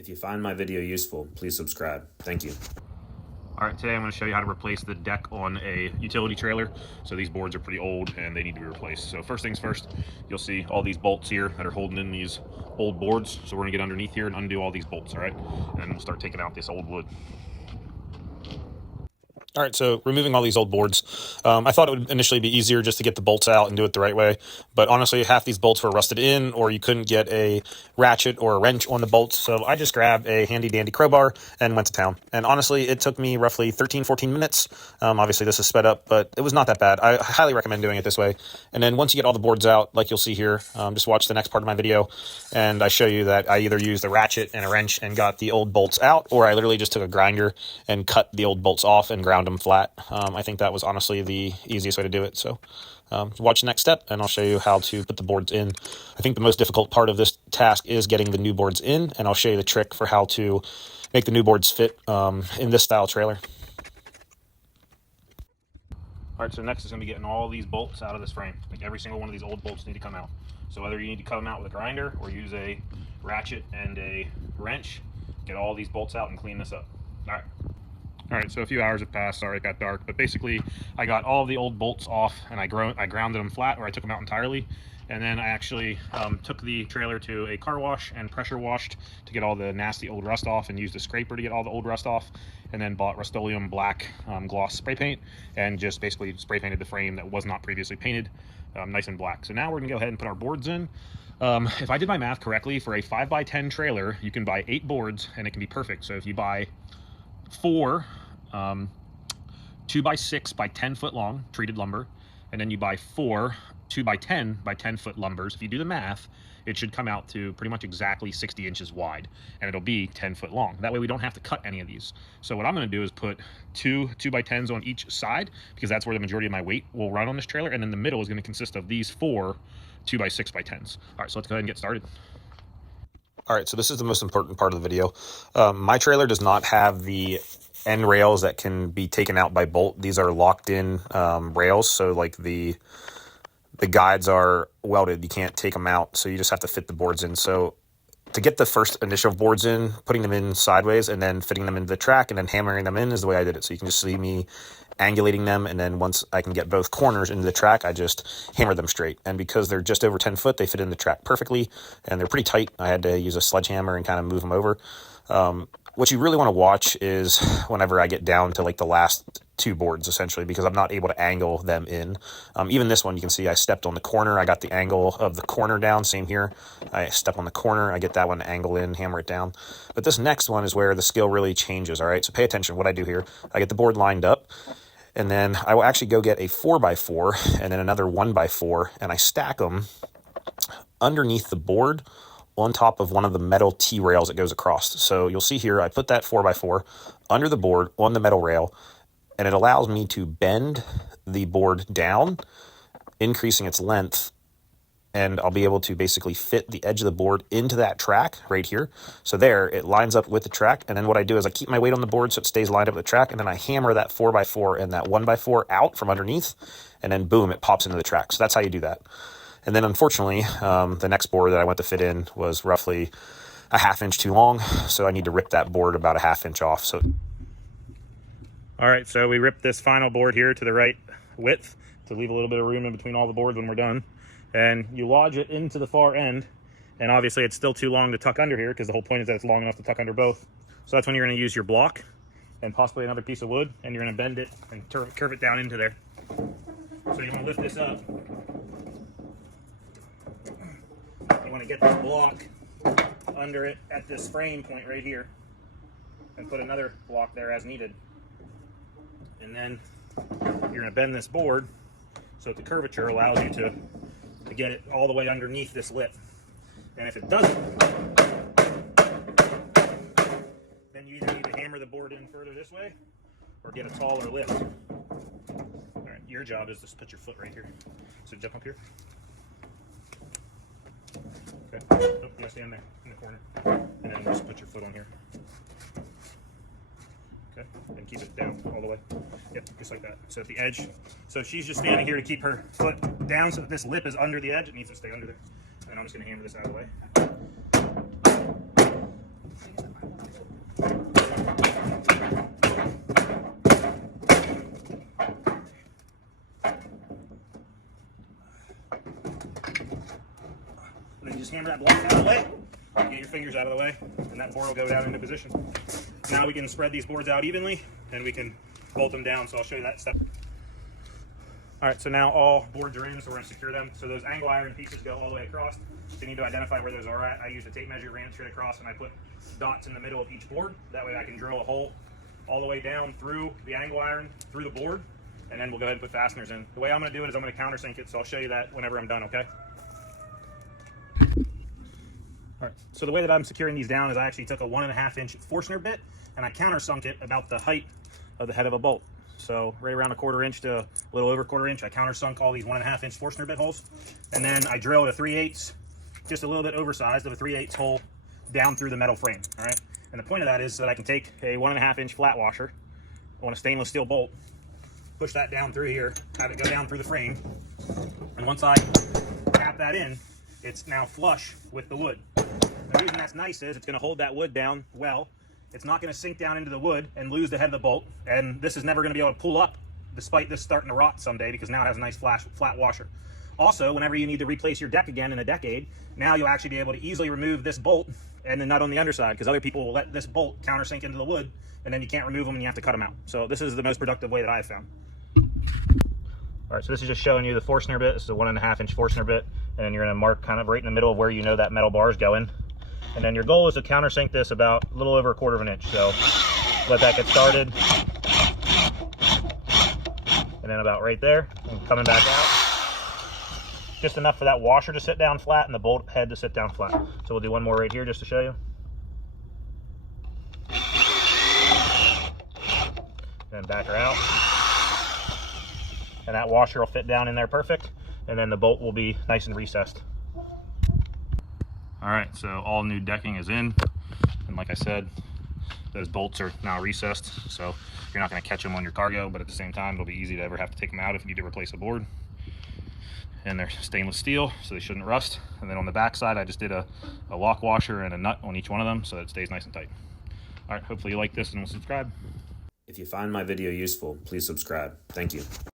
If you find my video useful, please subscribe. Thank you. All right, today I'm going to show you how to replace the deck on a utility trailer. So these boards are pretty old and they need to be replaced. So first things first, you'll see all these bolts here that are holding in these old boards. So we're going to get underneath here and undo all these bolts, all right? And then we'll start taking out this old wood. All right, so removing all these old boards, I thought it would initially be easier just to get the bolts out and do it the right way. But honestly, half these bolts were rusted in, or you couldn't get a ratchet or a wrench on the bolts. So I just grabbed a handy dandy crowbar and went to town. And honestly, it took me roughly 13, 14 minutes. Obviously, this is sped up, but it was not that bad. I highly recommend doing it this way. And then once you get all the boards out, like you'll see here, just watch the next part of my video. And I show you that I either used a ratchet and a wrench and got the old bolts out, or I literally just took a grinder and cut the old bolts off and ground them flat. I think that was honestly the easiest way to do it. So watch the next step and I'll show you how to put the boards in. I think the most difficult part of this task is getting the new boards in, and I'll show you the trick for how to make the new boards fit in this style trailer. All right, so next is going to be getting all these bolts out of this frame. Like every single one of these old bolts need to come out. So whether you need to cut them out with a grinder or use a ratchet and a wrench, get all these bolts out and clean this up. All right, so a few hours have passed. Sorry, it got dark, but basically I got all the old bolts off and I grounded them flat, or I took them out entirely. And then I actually took the trailer to a car wash and pressure washed to get all the nasty old rust off, and used a scraper to get all the old rust off, and then bought Rust-Oleum black gloss spray paint and just basically spray painted the frame that was not previously painted nice and black. So now we're gonna go ahead and put our boards in. If I did my math correctly, for a 5x10 trailer, you can buy 8 boards and it can be perfect. So if you buy 4 2x6 by 10 foot long treated lumber, and then you buy 4 2x10 by 10 foot lumbers, if you do the math, it should come out to pretty much exactly 60 inches wide, and it'll be 10 foot long. That way we don't have to cut any of these. So what I'm going to do is put 2 2x10s on each side, because that's where the majority of my weight will run on this trailer, and then the middle is going to consist of these 4 2x6 by 10s. All right, so let's go ahead and get started. All right, so this is the most important part of the video. My trailer does not have the end rails that can be taken out by bolt. These are locked in rails, so like the guides are welded. You can't take them out, so you just have to fit the boards in. So to get the first initial boards in, putting them in sideways and then fitting them into the track and then hammering them in is the way I did it. So you can just see me angulating them, and then once I can get both corners into the track, I just hammer them straight. And because they're just over 10 foot, they fit in the track perfectly, and they're pretty tight. I had to use a sledgehammer and kind of move them over. What you really want to watch is whenever I get down to like the last 2 boards, essentially, because I'm not able to angle them in. Even this one, you can see I stepped on the corner. I got the angle of the corner down. Same here. I step on the corner. I get that one angle in, hammer it down. But this next one is where the skill really changes. All right, so pay attention. What I do here, I get the board lined up, and then I will actually go get a 4x4 and then another 1x4, and I stack them underneath the board on top of one of the metal T-rails that goes across. So you'll see here, I put that 4x4 under the board on the metal rail, and it allows me to bend the board down, increasing its length, and I'll be able to basically fit the edge of the board into that track right here. So there, it lines up with the track, and then what I do is I keep my weight on the board so it stays lined up with the track, and then I hammer that 4x4 and that 1x4 out from underneath, and then boom, it pops into the track. So that's how you do that. And then unfortunately, the next board that I went to fit in was roughly a 1/2 inch too long, so I need to rip that board about a 1/2 inch off. So, all right, so we ripped this final board here to the right width to leave a little bit of room in between all the boards when we're done. And you lodge it into the far end, and obviously it's still too long to tuck under here, because the whole point is that it's long enough to tuck under both. So that's when you're going to use your block and possibly another piece of wood, and you're going to bend it and curve it down into there. So you want to lift this up. You want to get this block under it at this frame point right here, and put another block there as needed. And then you're going to bend this board so that the curvature allows you to get it all the way underneath this lip. And if it doesn't, then you either need to hammer the board in further this way or get a taller lift. All right, your job is to put your foot right here. So jump up here. Okay. Oh, yeah, stand there in the corner. And then just put your foot on here. Okay. And keep it down all the way. Yep, just like that. So at the edge. So she's just standing here to keep her foot down so that this lip is under the edge. It needs to stay under there. And I'm just going to hammer this out of the way. hammer that block out of the way. Get your fingers out of the way, and that board will go down into position. Now we can spread these boards out evenly, and we can bolt them down. So I'll show you that step. All right, so now all boards are in, so we're going to secure them. So those angle iron pieces go all the way across. So you need to identify where those are at. I use a tape measure, ran it straight across, and I put dots in the middle of each board. That way I can drill a hole all the way down through the angle iron, through the board, and then we'll go ahead and put fasteners in. The way I'm going to do it is I'm going to countersink it, so I'll show you that whenever I'm done, okay? All right, so the way that I'm securing these down is I actually took a 1.5 inch Forstner bit and I countersunk it about the height of the head of a bolt. So right around 1/4 inch to a little over 1/4 inch, I countersunk all these 1.5 inch Forstner bit holes. And then I drilled a 3/8, just a little bit oversized of a 3/8 hole down through the metal frame, all right? And the point of that is so that I can take a 1.5 inch flat washer on a stainless steel bolt, push that down through here, have it go down through the frame. And once I tap that in, it's now flush with the wood. The reason that's nice is it's going to hold that wood down well. It's not going to sink down into the wood and lose the head of the bolt. And this is never going to be able to pull up despite this starting to rot someday, because now it has a nice flat washer. Also, whenever you need to replace your deck again in a decade, now you'll actually be able to easily remove this bolt and then nut on the underside, because other people will let this bolt countersink into the wood and then you can't remove them and you have to cut them out. So this is the most productive way that I've found. All right, so this is just showing you the Forstner bit. This is a 1.5 inch Forstner bit, and then you're going to mark kind of right in the middle of where you know that metal bar is going. And then your goal is to countersink this about a little over 1/4 inch. So let that get started. And then about right there, and coming back out. Just enough for that washer to sit down flat and the bolt head to sit down flat. So we'll do one more right here just to show you. And back her out. And that washer will fit down in there perfect. And then the bolt will be nice and recessed. All right, so all new decking is in. And like I said, those bolts are now recessed. So you're not gonna catch them on your cargo, but at the same time, it'll be easy to ever have to take them out if you need to replace a board. And they're stainless steel, so they shouldn't rust. And then on the back side, I just did a lock washer and a nut on each one of them so that it stays nice and tight. All right, hopefully you like this and will subscribe. If you find my video useful, please subscribe. Thank you.